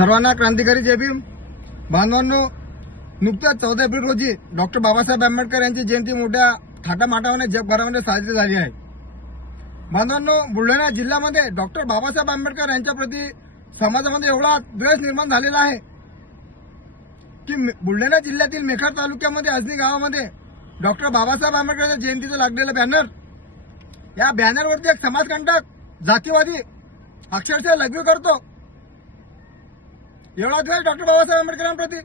सर्वांना क्रांतिकारी जय भीम. बांधवांनो, नुकत्याच 14 एप्रिल रोजी डॉक्टर बाबासाहेब आंबेडकर यांची जयंती मोठ्या थाटामाटाने जगभरामध्ये साजरी झाली आहे. बांधवांनो, बुलढाणा जिल्ह्यामध्ये डॉक्टर बाबासाहेब आंबेडकर यांच्या प्रति समाजामध्ये एवढा द्वेष निर्माण झालेला आहे की बुलढाणा जिल्ह्यातील मेखार तालुक्यामध्ये अजनी गावामध्ये डॉक्टर बाबासाहेब आंबेडकर जयंतीचं लागलेलं बॅनर, या बॅनरवरती एक समाजकंटक जातीवादी अक्षरशः लघवी करतो. एवढा द्वेष डॉक्टर बाबासाहेब आंबेडकरांप्रती.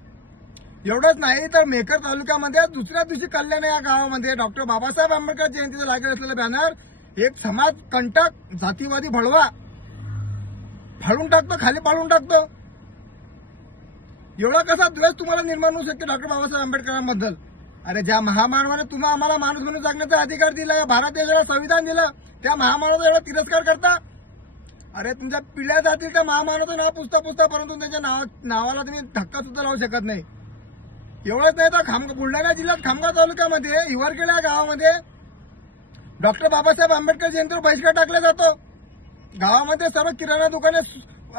एवढंच नाही तर मेकर तालुक्यामध्ये दुसऱ्या दिवशी कल्याण या गावामध्ये डॉक्टर बाबासाहेब आंबेडकर जयंतीचं लागलेलं असलेलं बॅनर एक समाजकंटक जातीवादी भडवा फाडून टाकतो, खाली पाडून टाकतो. एवढा कसा द्वेष तुम्हाला निर्माण होऊ शकतो डॉक्टर बाबासाहेब आंबेडकरांबद्दल? अरे, ज्या महामानवाने तुम्हाला आम्हाला माणूस म्हणून जगण्याचा अधिकार दिला, या भारत देशाला संविधान दिलं, त्या महामानवाचा एवढा तिरस्कार करता. अरे, तुमच्या पिढ्या जातील त्या महामानवाचं नाव पुसता परंतु त्यांच्या नावाला तुम्ही धक्का सुद्धा लावू शकत नाही. एवढंच नाही तर बुलढाणा जिल्ह्यात खामगाव तालुक्यामध्ये हिवरखेडा गावामध्ये डॉक्टर बाबासाहेब आंबेडकर जयंतीवर बहिष्कार टाकला जातो. गावामध्ये सर्व किराणा दुकाने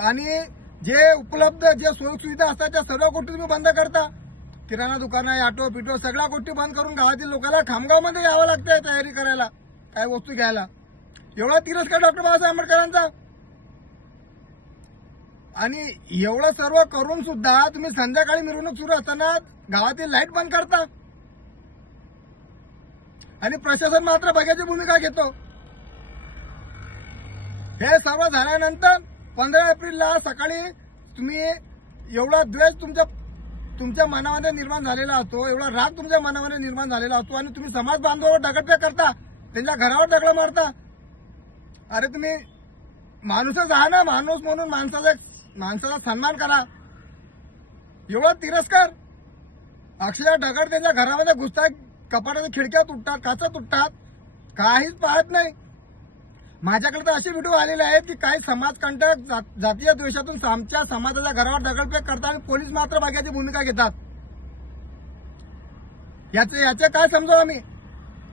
आणि जे उपलब्ध जे सोयीसुविधा असतात त्या सर्व गोष्टी तुम्ही बंद करता. किराणा दुकानं, ऑटो पिटो सगळ्या गोष्टी बंद करून गावातील लोकांना खामगावमध्ये यावं लागतंय तयारी करायला, काय वस्तू घ्यायला. एवढा तिरस्कार डॉक्टर बाबासाहेब आंबेडकरांचा. आणि एवढं सर्व करून सुद्धा तुम्ही संध्याकाळी मिरवणूक सुरू असताना गावातील लाईट बंद करता आणि प्रशासन मात्र बघ्याची भूमिका घेतो. हे सर्व झाल्यानंतर 15 एप्रिलला सकाळी तुम्ही एवढा द्वेष तुमच्या मनामध्ये निर्माण झालेला असतो, एवढा राग तुमच्या मनामध्ये निर्माण झालेला असतो आणि तुम्ही समाज बांधवांवर दगडफेक करता, त्यांच्या घरावर दगड मारता. अरे, तुम्ही माणूसच आहा ना, माणूस म्हणून माणसाचा सन्मान करा. एवढा तिरस्कार, अक्षरशः दगड त्यांच्या घरामध्ये घुसतात, कपाटाच्या खिडक्या तुटतात, काचा तुटतात, काहीच पाहत नाही. माझ्याकडे तर असे व्हिडिओ आलेले आहेत की काही समाजकंटक जातीय द्वेषातून आमच्या समाजाच्या घरावर दगडफेक करतात आणि पोलीस मात्र बाकीची भूमिका घेतात. याचे काय समजावं आम्ही?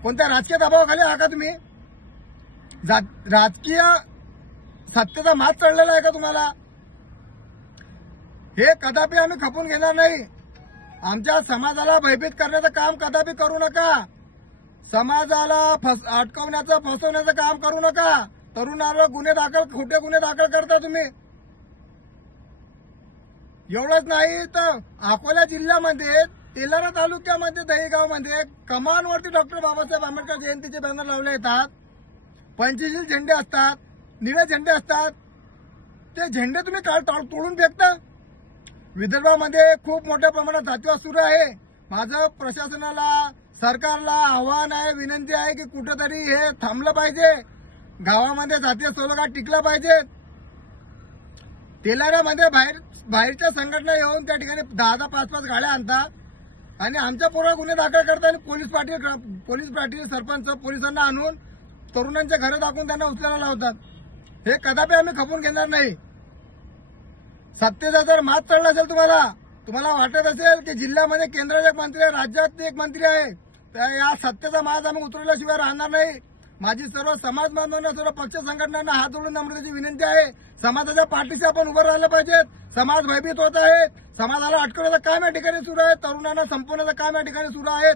कोणत्या राजकीय दबावाखाली आहात का तुम्ही? राजकीय सत्तेचा मात चढलेला आहे का तुम्हाला? हे कदापि आम्ही खपून घेणार नाही. आमच्या समाजाला भयभीत करण्याचं काम कदापि करू नका. समाजाला अटकवण्याचं, फसवण्याचं काम करू नका. तरुणावर खोटे गुन्हे दाखल करता तुम्ही. एवढंच नाही तर अकोला जिल्ह्यामध्ये तेलारा तालुक्यामध्ये दहीगावमध्ये कमानवरती डॉक्टर बाबासाहेब आंबेडकर जयंतीचे बॅनर लावले येतात. 25 झेंडे असतात, निळे झेंडे असतात. ते झेंडे तुम्ही तोडून फेकता. विदर्भामध्ये खूप मोठ्या प्रमाणात जातीवाद सुरू आहे. माझं प्रशासनाला, सरकारला आव्हान आहे, विनंती आहे की कुठेतरी हे थांबलं पाहिजे. गावामध्ये जातीय सलोखा टिकला पाहिजे. तेलाऱ्यामध्ये बाहेरच्या संघटना येऊन त्या ठिकाणी 10-10, 5-5 गाड्या आणतात आणि आमच्या पोरावर गुन्हे दाखल करतात आणि पोलीस पाटील सरपंच पोलिसांना आणून तरुणांच्या घरं दाखवून त्यांना उचलायला लावतात. हे कदापि आम्ही खपून घेणार नाही. सत्तेचा जर मात चढला असेल तुम्हाला वाटत असेल की जिल्ह्यामध्ये केंद्राचे एक मंत्री आहे, राज्यात एक मंत्री आहे, तर या सत्तेचा माज आम्ही उतरवल्याशिवाय राहणार नाही. माझी सर्व समाज बांधवांना, सर्व पक्ष संघटनांना हात जोडून नम्रतेची विनंती आहे. समाजाच्या पाठीशी आपण उभं राहिलं पाहिजे. समाज भयभीत होत आहे. समाजाला अटकवण्याचं काम या ठिकाणी सुरू आहे. तरुणांना संपवण्याचं काम या ठिकाणी सुरू आहे.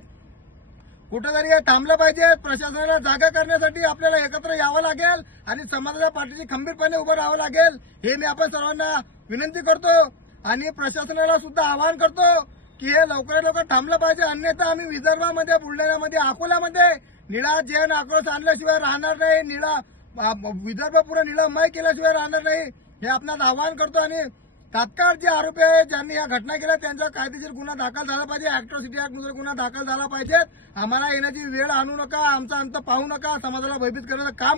कुठेतरी हे थांबलं पाहिजे. प्रशासनाला जागा करण्यासाठी आपल्याला एकत्र यावं लागेल आणि समाजाच्या पाठीशी खंबीरपणे उभं राहावं लागेल. हे मी आपण सर्वांना विनंती करतो आणि प्रशासनाला सुद्धा आवाहन करतो की हे लवकरात लवकर थांबलं पाहिजे. अन्यथा आम्ही विदर्भामध्ये, बुलढाण्यामध्ये, अकोल्यामध्ये निळा जन आक्रोश आणल्याशिवाय राहणार नाही. विदर्भ पुरा निळमय केल्याशिवाय राहणार नाही. हे आपणास आवाहन करतो आणि तात्काळ जे आरोपी आहेत, ज्यांनी या घटना केल्या, त्यांचा कायदेशीर गुन्हा दाखल झाला पाहिजे. अॅट्रॉसिटी ऍक्टनुसार गुन्हा दाखल झाला पाहिजे. आम्हाला येण्याची वेळ आणू नका, आमचा अंत पाहू नका. समाजाला भयभीत करण्याचं काम